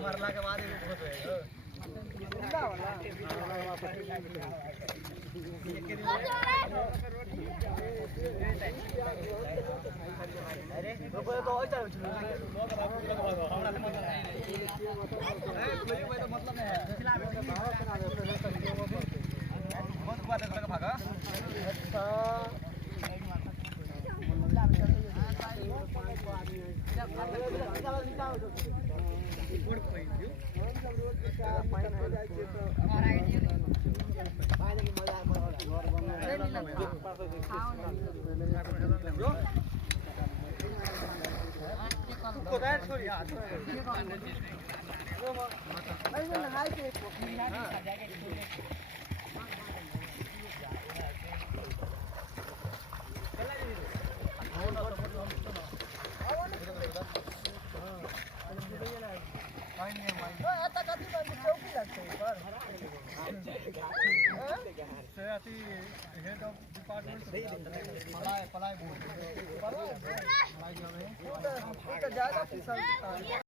मरला के बाद ही बहुत होएगा अरे रुपए तो और चल मतलब नहीं है बहुत बात है भागा अच्छा हेड ऑफ डिपार्टमेंट पढ़ाई